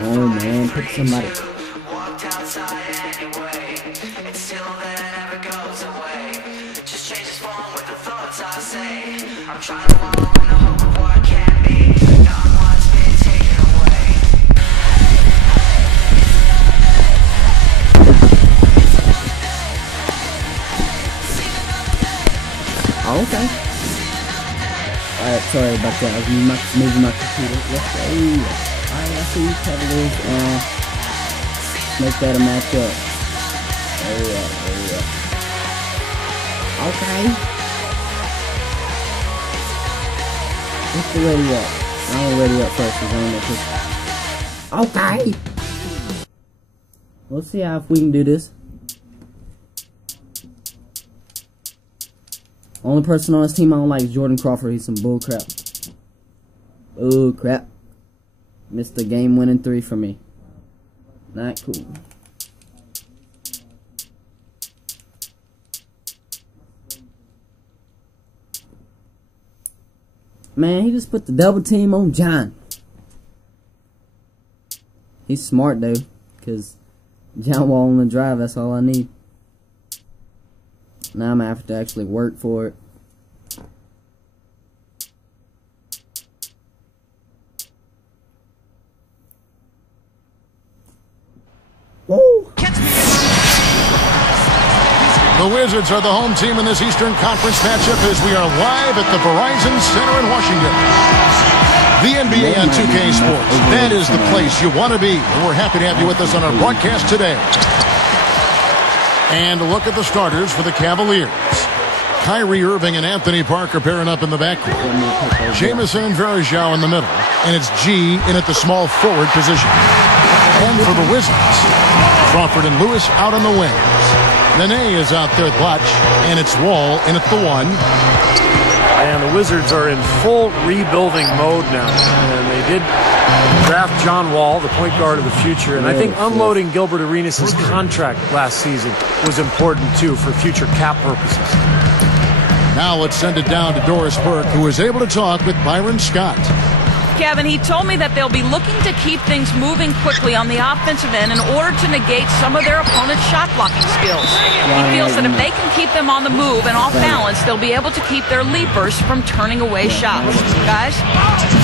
Oh man, pick somebody. I'm trying to wallow in the hope of what can be. Not what's been taken away. Oh, okay. Alright, sorry about that. I was moving my computer. Let's go. Alright, I see you Cavaliers. Make that a matchup. Okay. What's the ready up? I'm ready up first. Okay. We'll see how if we can do this. Only person on this team I don't like is Jordan Crawford. He's some bull crap. Oh crap. Missed the game winning 3 for me. Not cool. Man, he just put the double team on John. He's smart though, because JWall on the drive, that's all I need. Now I'm gonna have to actually work for it. Whoa! The Wizards are the home team in this Eastern Conference matchup as we are live at the Verizon Center in Washington. The NBA on 2K Sports. That is the place you want to be. And we're happy to have you with us on our broadcast today. And look at the starters for the Cavaliers. Kyrie Irving and Anthony Parker pairing up in the backcourt. Jamison and Varejao in the middle. And it's G in at the small forward position. And for the Wizards, Crawford and Lewis out on the wings. Nene is out there at Blatch, and it's Wall in at the 1. And the Wizards are in full rebuilding mode now. And they did draft JWall, the point guard of the future. And I think unloading Gilbert Arenas' contract last season was important, too, for future cap purposes. Now let's send it down to Doris Burke, who was able to talk with Byron Scott. Kevin, he told me that they'll be looking to keep things moving quickly on the offensive end in order to negate some of their opponent's shot blocking skills. He feels that if they can keep them on the move and off balance, they'll be able to keep their leapers from turning away shots. Guys?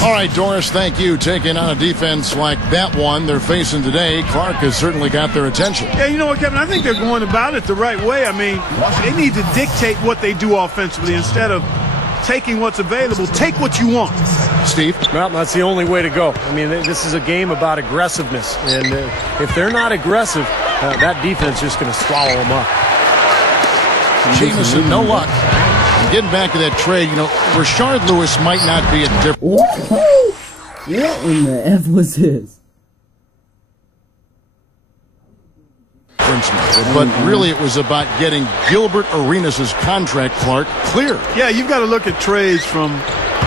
All right, Doris, thank you. Taking on a defense like that one they're facing today, Clark has certainly got their attention. Yeah, you know what, Kevin? I think they're going about it the right way. I mean, they need to dictate what they do offensively instead of taking what's available. Take what you want. Steve? Well, that's the only way to go. I mean, this is a game about aggressiveness. And if they're not aggressive, that defense is just going to swallow them up. Jamison, no luck. And getting back to that trade, you know, Rashard Lewis might not be a different. What in the F was this? But really it was about getting Gilbert Arenas' contract, Clark, clear. Yeah, you've got to look at trades from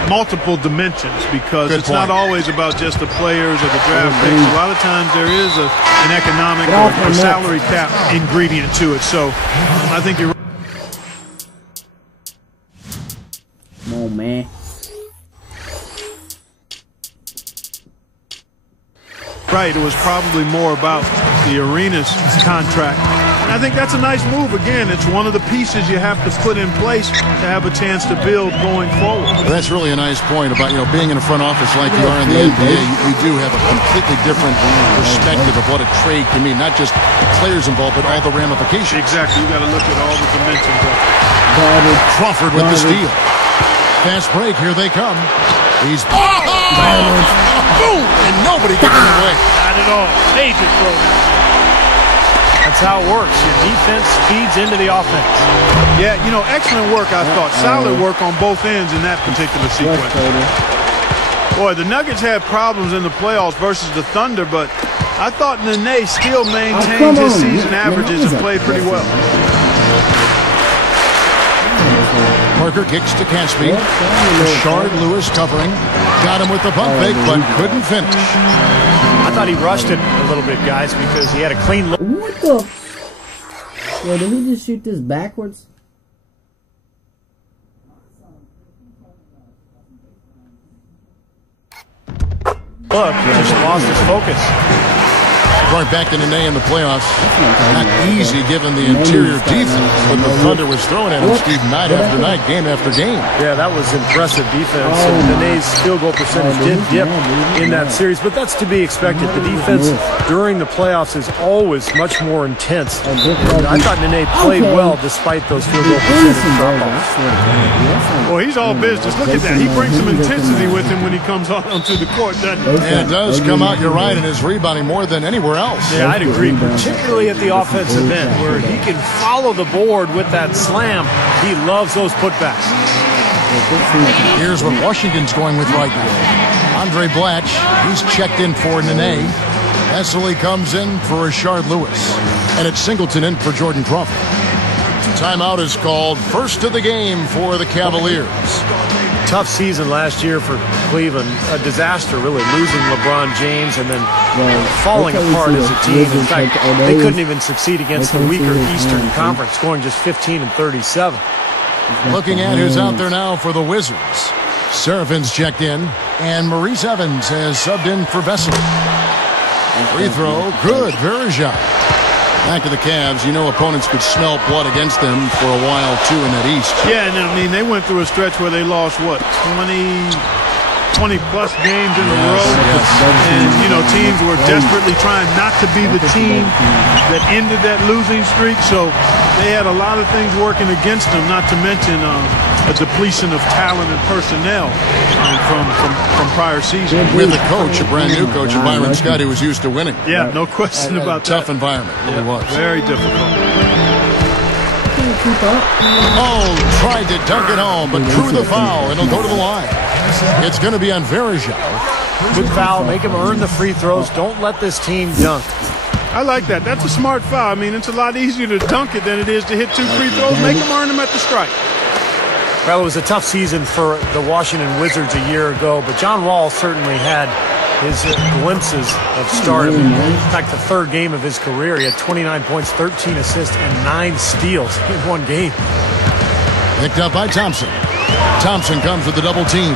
multiple dimensions because it's not always about just the players or the draft picks. A lot of times there is an economic or salary cap ingredient to it. So I think you're right. Come on, man. Right, it was probably more about the Arenas contract. And I think that's a nice move. Again, it's one of the pieces you have to put in place to have a chance to build going forward. Well, that's really a nice point about, you know, being in a front office like you are in the NBA. You do have a completely different perspective of what a trade can mean. Not just players involved, but all the ramifications. Exactly. You've got to look at all the dimensions of it. Crawford with the steal. Fast break. Here they come. He's boom, and nobody gets in the way. Not at all. Major throw now. That's how it works. Your defense feeds into the offense. Yeah, you know, excellent work, I thought. Solid work on both ends in that particular sequence. Boy, the Nuggets had problems in the playoffs versus the Thunder, but I thought Nene still maintained his season averages and played pretty well. Parker kicks to Caspi. Rashard Lewis covering. Got him with the pump fake, but couldn't finish. I thought he rushed it a little bit, guys, because he had a clean look. What the? Yo, did he just shoot this backwards? Look, he just lost his focus. Going back to Nene in the playoffs, not easy given the interior defense, but the Thunder was throwing at him, Steve, night after night, game after game. Yeah, that was impressive defense. And Nene's field goal percentage did dip in that series, but that's to be expected. The defense during the playoffs is always much more intense. I thought Nene played well despite those field goal percentage drop-offs. Well, he's all business. Look at that. He brings some intensity with him when he comes out onto the court, doesn't he? And it does come out, you're right, in his rebounding more than anywhere else. Yeah, I'd agree, particularly at the offensive end where he can follow the board with that slam. He loves those putbacks. Here's what Washington's going with right now. Andre Blatch, he's checked in for Nene. Esseley comes in for Rashard Lewis. And it's Singleton in for Jordan Crawford. Timeout is called. First of the game for the Cavaliers. Tough season last year for Cleveland. A disaster, really, losing LeBron James and then falling apart as a team. In fact, they couldn't even succeed against the weaker Eastern Conference, scoring just 15 and 37. Looking at who's out there now for the Wizards. Serafin's checked in, and Maurice Evans has subbed in for Vesely. Free throw, good, Verja. Back to the Cavs. You know opponents could smell blood against them for a while, too, in that East. Yeah, and I mean, they went through a stretch where they lost, what, 20-plus games in a row. Yes. And, you know, teams were desperately trying not to be the team that ended that losing streak. So they had a lot of things working against them, not to mention a depletion of talent and personnel from prior seasons. With a coach, a brand new coach, Byron Scott, who was used to winning. Yeah, no question about that. Tough environment, it was. Very difficult. Oh, tried to dunk it home, but drew the foul, and he'll go to the line. It's going to be on Verja. Good foul. Make him earn the free throws. Don't let this team dunk. I like that. That's a smart foul. I mean, it's a lot easier to dunk it than it is to hit 2 free throws. Make them earn them at the strike. Well, it was a tough season for the Washington Wizards a year ago, but JWall certainly had his glimpses of stardom. In fact, the third game of his career, he had 29 points, 13 assists, and 9 steals in one game. Picked up by Thompson. Thompson comes with the double team.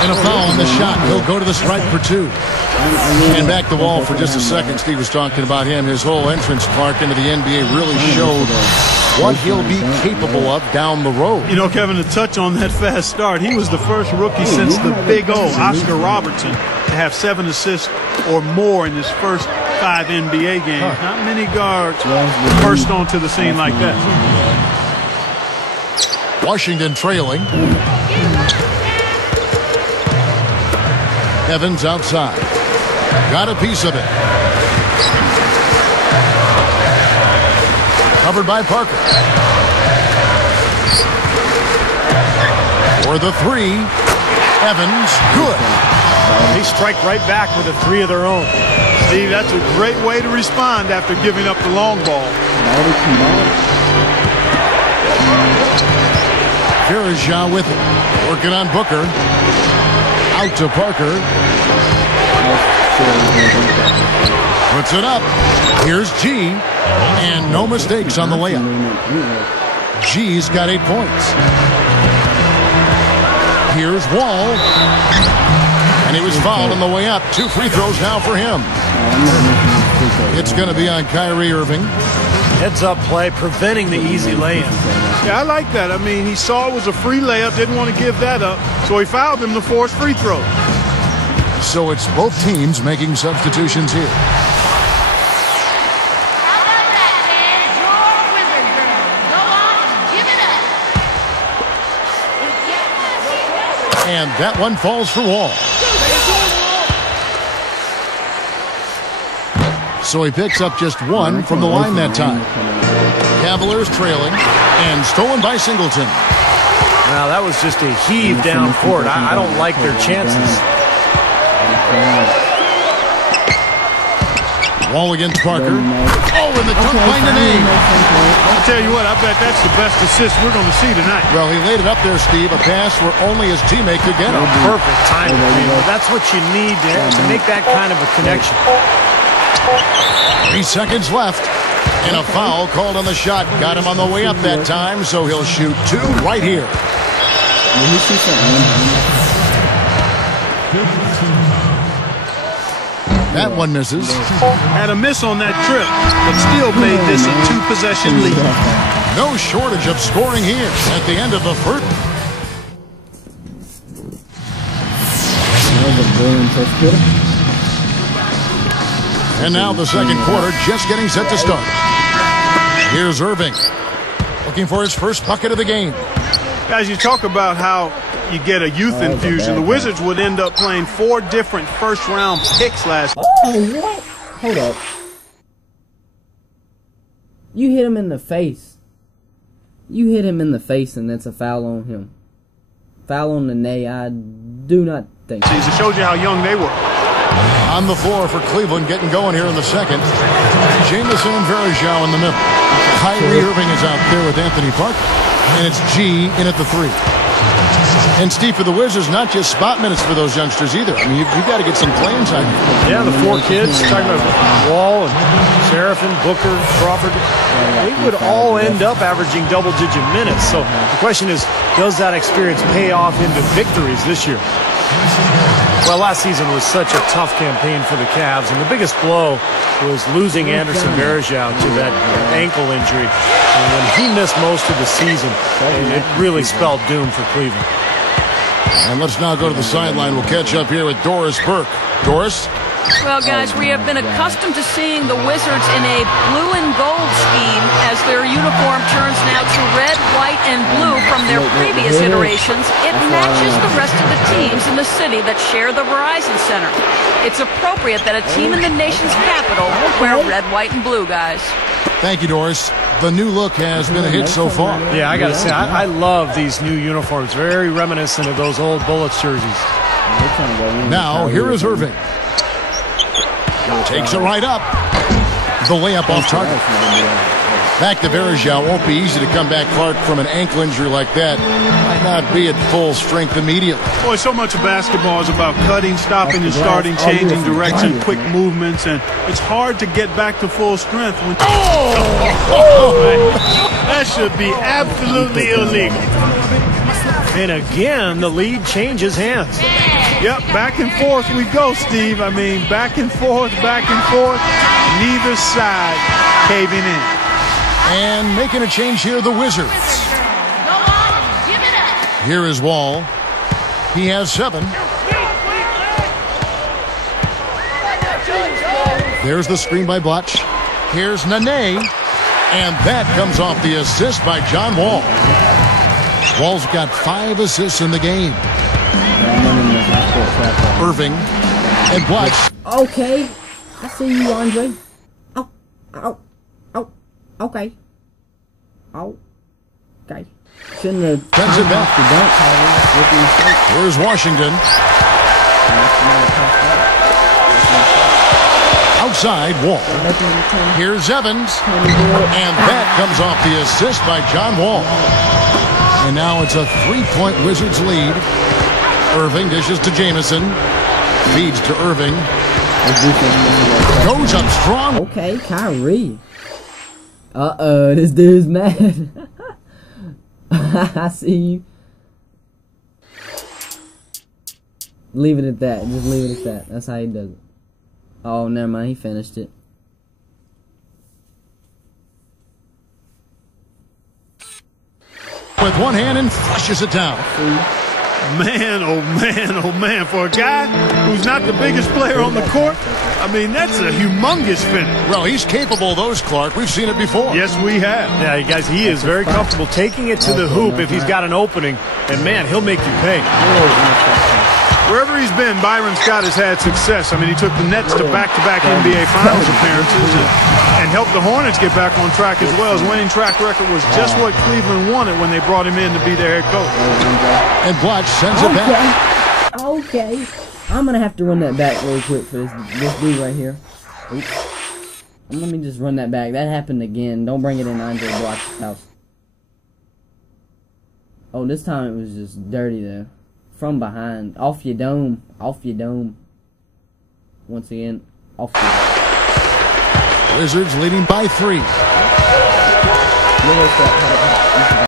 And a foul on the shot. He'll go to the stripe for 2. And back the wall for just a second. Steve was talking about him. His whole entrance mark into the NBA really showed what he'll be capable of down the road. You know, Kevin, to touch on that fast start, he was the first rookie since the Big O, Oscar Robertson, to have 7 assists or more in his first 5 NBA games. Not many guards burst onto the scene like that. Washington trailing. Evans outside. Got a piece of it. Covered by Parker. For the 3. Evans, good. They strike right back with a 3 of their own. Steve, that's a great way to respond after giving up the long ball. Verja with it. Working on Booker. Out to Parker. Puts it up. Here's G. And no mistakes on the layup. G's got 8 points. Here's Wall. And he was fouled on the way up. 2 free throws now for him. It's going to be on Kyrie Irving. Heads-up play, preventing the easy lay-in. Yeah, I like that. I mean, he saw it was a free layup, didn't want to give that up, so he fouled him to force free throw. So it's both teams making substitutions here. And that one falls for Wall. So he picks up just 1 from the line that time. Cavaliers trailing and stolen by Singleton. Now that was just a heave down court. I don't like their chances. Wall against Parker. Oh, and the dunk by Nene. I'll tell you what, I bet that's the best assist we're going to see tonight. Well, he laid it up there, Steve. A pass where only his teammate could get it. Perfect timing. That's what you need to make that kind of a connection. 3 seconds left. And a foul called on the shot. Got him on the way up that time, so he'll shoot 2 right here. That one misses. Had a miss on that trip, but still made this a 2-possession lead. No shortage of scoring here at the end of the first. And now the second quarter just getting set to start. Here's Irving, looking for his first bucket of the game. Guys, you talk about how you get a youth infusion. The Wizards would end up playing 4 different first-round picks last. Oh, what? Hold up. You hit him in the face. You hit him in the face, and that's a foul on him. Foul on the Nene. I do not think. It shows you how young they were. On the floor for Cleveland, getting going here in the second. Jameson and Verjao in the middle. Kyrie Irving is out there with Anthony Parker. And it's G in at the 3. And Steve, for the Wizards, not just spot minutes for those youngsters either. I mean, you've got to get some playing time. Yeah, the 4 kids, talking about Wall and Seraphin, Booker, Crawford, they would all end up averaging double-digit minutes. So the question is, does that experience pay off into victories this year? Well, last season was such a tough campaign for the Cavs, and the biggest blow was losing Anderson Varejao to that ankle injury. And when he missed most of the season, it really spelled doom for Cleveland. And let's now go to the sideline. We'll catch up here with Doris Burke. Doris? Well, guys, we have been accustomed to seeing the Wizards in a blue and gold scheme as their uniform turns now to red, white, and blue from their previous iterations. It matches the rest of the teams in the city that share the Verizon Center. It's appropriate that a team in the nation's capital wear red, white, and blue, guys. Thank you, Doris. The new look has been a hit so far. Yeah, I got to say, I love these new uniforms. Very reminiscent of those old Bullets jerseys. Now, here is Irving. Takes it right up. The layup off target. Back to Verjao. Won't be easy to come back, Clark, from an ankle injury like that. Might not be at full strength immediately. Boy, so much of basketball is about cutting, stopping, and starting, changing direction, quick movements, and it's hard to get back to full strength. When that should be absolutely illegal. And again, the lead changes hands. Yep, back and forth we go, Steve. I mean, back and forth, neither side caving in. And making a change here, the Wizards. Here is Wall. He has 7. There's the screen by Blatch. Here's Nene. And that comes off the assist by JWall. Wall's got 5 assists in the game. Irving and Blatch. Okay. I see you, Andre. Okay. Okay. Shouldn't have sends it back. Here's Washington. Outside, Wall. Here's Evans. And that comes off the assist by JWall. And now it's a 3-point Wizards lead. Irving dishes to Jameson. Feeds to Irving. Goes up strong. Okay, Kyrie. Uh-oh, this dude's mad. I see you. Leave it at that. Just leave it at that. That's how he does it. Oh, never mind. He finished it. With one hand and flushes it down. Man, oh man, oh man. For a guy who's not the biggest player on the court, I mean, that's a humongous finish. Well, he's capable of those, Clark. We've seen it before. Yes, we have. Yeah, guys, he is very comfortable taking it to the hoop if he's got an opening. And, man, he'll make you pay. Wherever he's been, Byron Scott has had success. I mean, he took the Nets to back-to-back NBA Finals appearances and helped the Hornets get back on track as well. His winning track record was just what Cleveland wanted when they brought him in to be their head coach. And Blatch sends it back. Okay. I'm going to have to run that back really quick for this dude right here. Oops. Let me just run that back. That happened again. Don't bring it in Andre Blatch's house. Oh, this time it was just dirty, though. From behind. Off your dome. Off your dome. Once again, off your dome. Wizards leading by 3.